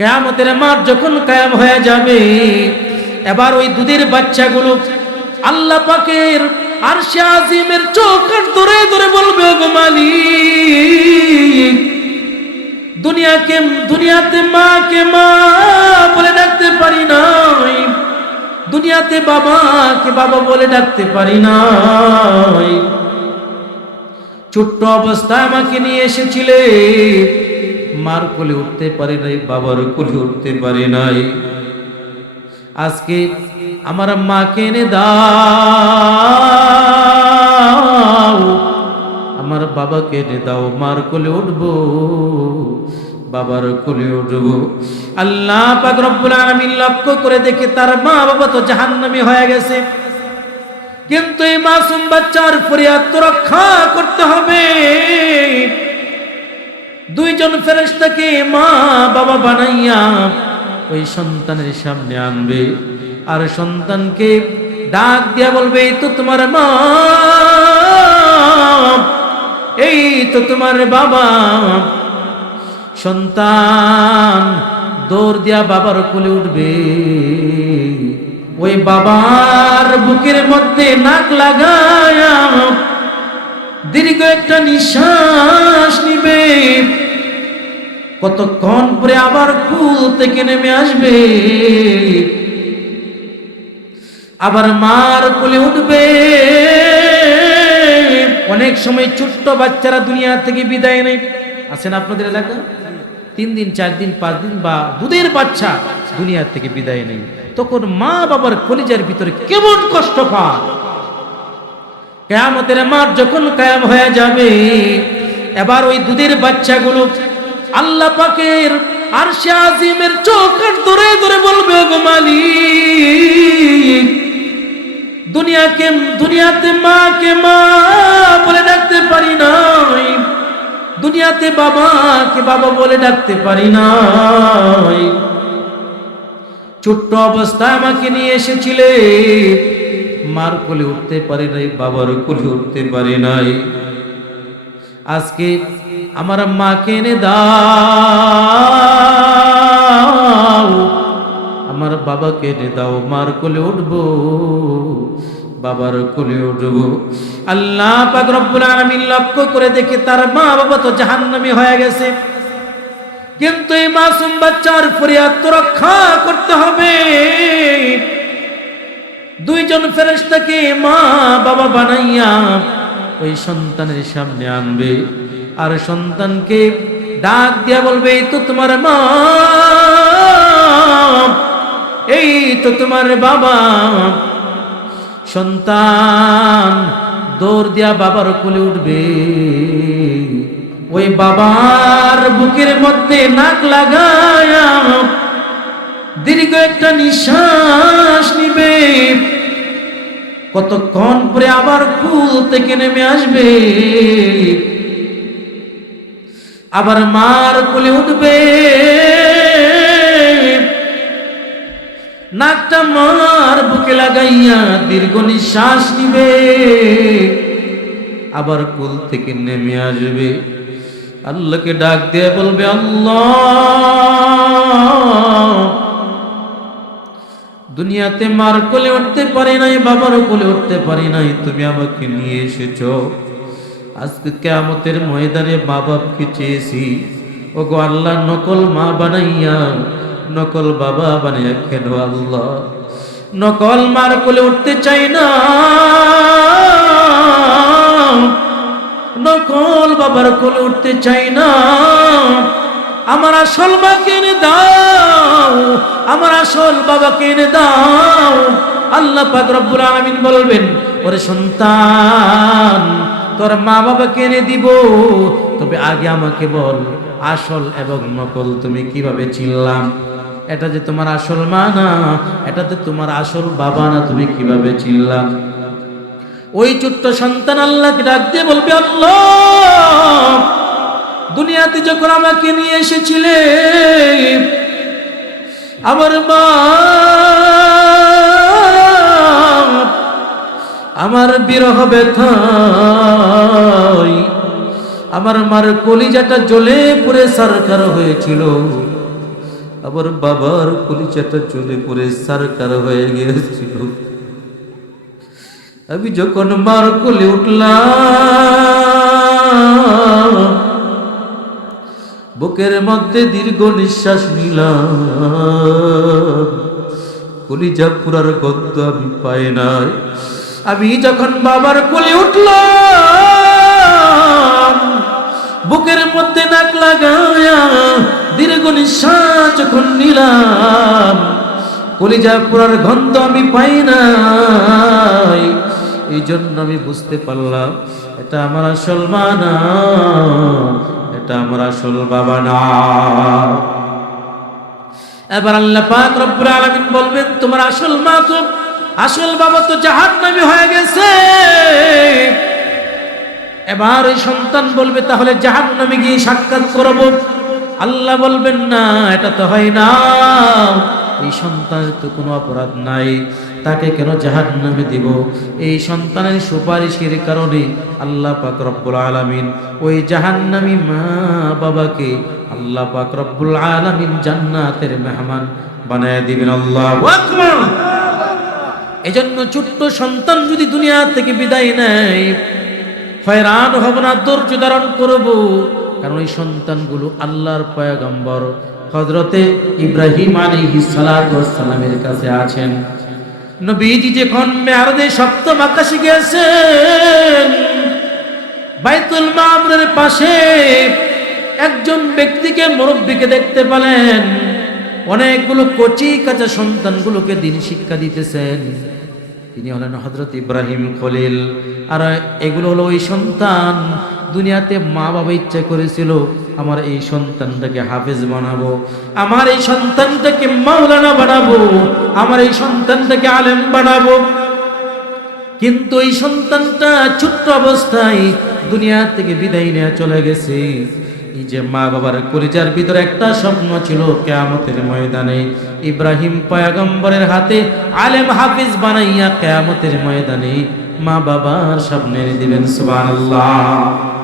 কিয়ামতের মাঠ যখন কায়েম হয়ে যাবে, এবার ওই দুধের বাচ্চাগুলো আল্লাহ পাকের আরশে আজিমের চৌকাঠ ধরে ধরে বলবে, ওগো মালিক, দুনিয়াতে মাকে মা বলে ডাকতে পারি নাই, দুনিয়াতে বাবাকে বাবা বলে ডাকতে পারি নাই, ছোট্ট অবস্থায় আমাকে নিয়ে এসেছিলে, মার কোলে উঠতে পারি নাই, বাবার কোলে উঠতে পারি নাই, আজকে আমার মাকে এনে দাও, আমার বাবাকে এনে দাও, মার কোলে উঠবো, বাবার কোলে উঠবো। আল্লাহ পাক রব্বুল আলামিন লক্ষ্য করে দেখে তার মা বাবা তো জাহান্নামী হয়ে গেছে, কিন্তু এই মাসুম বাচ্চার ফরিয়াদ তো রক্ষা করতে হবে। দুইজন ফেরেশতাকে মা বাবা বানাইয়া ওই সন্তানের সামনে আনবে, আর সন্তানকে ডাক দিয়া বলবে, এই তো তোমার মা, এই তো তোমার বাবা। সন্তান দৌড় দিয়া বাবার কোলে উঠবে, ওই বাবার বুকের মধ্যে নাক লাগায়া দীর্ঘ একটা নিঃশ্বাস নিবে, কতক্ষণ পরে আবার কুল থেকে নেমে আসবে, আবার মার কোলে উঠবে। অনেক সময় ছোট্ট বাচ্চারা দুনিয়া থেকে বিদায় নেয়, আছেন আপনাদের এলাকা, 3 দিন 4 দিন 5 দিন বা দুধের বাচ্চা দুনিয়া থেকে বিদায় নেই, তখন মা বাবার কলিজার ভিতরে কেমন কষ্ট পায়। কিয়ামতের মাঠ যখন কায়েম হয়ে যাবে, এবার ওই দুধের বাচ্চাগুলো আল্লাহ পাকের আরশে আজিমের চৌকাঠ ধরে ধরে বলবে, ওগো মালিক, দুনিয়াতে মাকে মা বলে ডাকতে পারি নাই, দুনিয়াতে বাবাকে বাবা বলে ডাকতে পারি নাই, ছোট্ট অবস্থায় আমাকে নিয়ে এসেছিলে, মার কোলে উঠতে পারি নাই, বাবার কোলে উঠতে পারি নাই, আজকে আমার মাকে এনে দাও, আমার বাবাকে এনে দাও, মার কোলে উঠবো, বাবার কোলে উঠবো। আল্লাহ পাক রব্বুল আলামিন লক্ষ্য করে দেখে তার মা বাবা তো জাহান্নামী হয়ে গেছে, কিন্তু এই মাসুম বাচ্চার ফরিয়াদ তো রক্ষা করতে হবে। দুইজন ফেরেশতাকে মা বাবা বানাইয়া ওই সন্তানের সামনে আনবে, আর সন্তানকে ডাক দিয়া বলবে, এই তো তোমার মা, এই তো তোমার বাবা। সন্তান দৌড় দিয়া বাবার কোলে উঠবে, ওই বাবার বুকের মধ্যে নাক লাগায়া দীর্ঘ একটা নিঃশ্বাস নিবে, কতক্ষণ পরে আবার কুল থেকে নেমে আসবে, আবার মার কোলে উঠবে, নাকটা মার বুকে লাগাইয়া দীর্ঘ নিঃশ্বাস নিবে, আবার কুল থেকে নেমে আসবে, আল্লাহকে ডাক দিয়ে বলবে, আল্লাহ, দুনিয়াতে মার কোলে উঠতে পারি নাই, বাবার কোলে উঠতে পারি নাই, তুমি আমাকে নিয়ে এসেছো, আজকে কিয়ামতের ময়দানে মা বাপকে চেয়েছি, ওগো আল্লাহ, নকল মা বানাইয়া নকল বাবা বানাইয়া কেন আল্লাহ, নকল মার কোলে উঠতে চাই না, নকল বাবার কোলে উঠতে চাই না, আমার আসল মাকে এনে দাও, আমার আসল বাবাকে এনে দাও। আল্লাহ পাক রব্বুল আলামিন বলবেন, ওরে সন্তান, তোর মা বাবাকে এনে দিব, তবে আগে আমাকে বল, আসল এবং নকল তুমি কিভাবে চিনলাম? এটা যে তোমার আসল মা না, এটা যে তোমার আসল বাবা না, তুমি কিভাবে চিনলাম? ওই ছোট্ট সন্তান আল্লাহকে ডাক দিয়ে বলবে, আল্লাহ, দুনিয়াতে যখন আমাকে নিয়ে এসেছিলে, আমার মা আমার বিরহ ব্যথায় আমার মার কলিজাটা জ্বলে পুড়ে সারকার হয়েছিল, আমার বাবার কলিজাটা চলে পড়ে সারকার হয়ে গিয়েছিল। আমি যখন মার কোলে উঠলাম, বুকের মধ্যে দীর্ঘ নিঃশ্বাস নিলাম, কলিজা পুরার গন্ধ আমি পাই নাই। আমি যখন বাবার কোলে উঠলাম, বুকের মধ্যে নাক লাগায়া দীর্ঘ নিঃশ্বাস যখন নিলাম, কলিজা পুরার গন্ধ আমি পাই নাই। এই জন্য আমি বুঝতে পারলাম এটা আমার আসল মা না, এটা আমার আসল বাবা না। এবার আল্লাহ পাক রব্বুল আলামিন বলবেন তোমার আসল মা তো, আসল বাবা তো জাহান্নামী হয়ে গেছে। এবার ওই সন্তান বলবে তাহলে জাহান্নামে গিয়ে সাক্ষাৎ করব। আল্লাহ বলবেন না, এটা তো হয় না, এই সন্তানের তো কোনো অপরাধ নাই, তাকে কেন জাহান্নামে দিব? এই সন্তানের সুপারিশের কারণে আল্লাহ পাক রব্বুল আলামিন ওই জাহান্নামী মা বাবাকে আল্লাহ পাক রব্বুল আলামিন জান্নাতের মেহমান বানায় দিবেন। আল্লাহু আকবার। এজন্য ছোট্ট সন্তান যদি দুনিয়া থেকে বিদায় নেয়, হয়রান হব না, ধৈর্য ধারণ করব, কারণ এই সন্তানগুলো আল্লাহর পয়গম্বর হযরতে ইব্রাহিম আলাইহিস সালাতু ওয়াস সালামের কাছে আছেন। নবীজি যখন মেরাজে সপ্তম আকাশে গেছেন, বাইতুল মামুরের পাশে একজন ব্যক্তিকে, মুরব্বীকে দেখতে পেলেন, অনেকগুলো কচি কাঁচা সন্তানগুলোকে দিন শিক্ষা দিতেছেন। তিনি হলেন হযরত ইব্রাহিম খলিল। আর এগুলো হলো ওই সন্তান, দুনিয়াতে মা বাবা ইচ্ছা করেছিল আমার এই সন্তানটাকে হাফেজ বানাবো, আমার এই সন্তানটাকে মাওলানা বানাবো, আমার এই সন্তানটাকে আলেম বানাবো, কিন্তু এই সন্তানটা ছোট্ট অবস্থায় দুনিয়া থেকে বিদায় নিয়ে চলে গেছে। এই যে মা বাবার কলিজার ভিতরে একটা স্বপ্ন ছিল, কিয়ামতের ময়দানে ইব্রাহিম পয়গম্বরের হাতে আলেম হাফিজ বানাইয়া কিয়ামতের ময়দানে মা বাবার সামনে দিবেন। সুবহানাল্লাহ।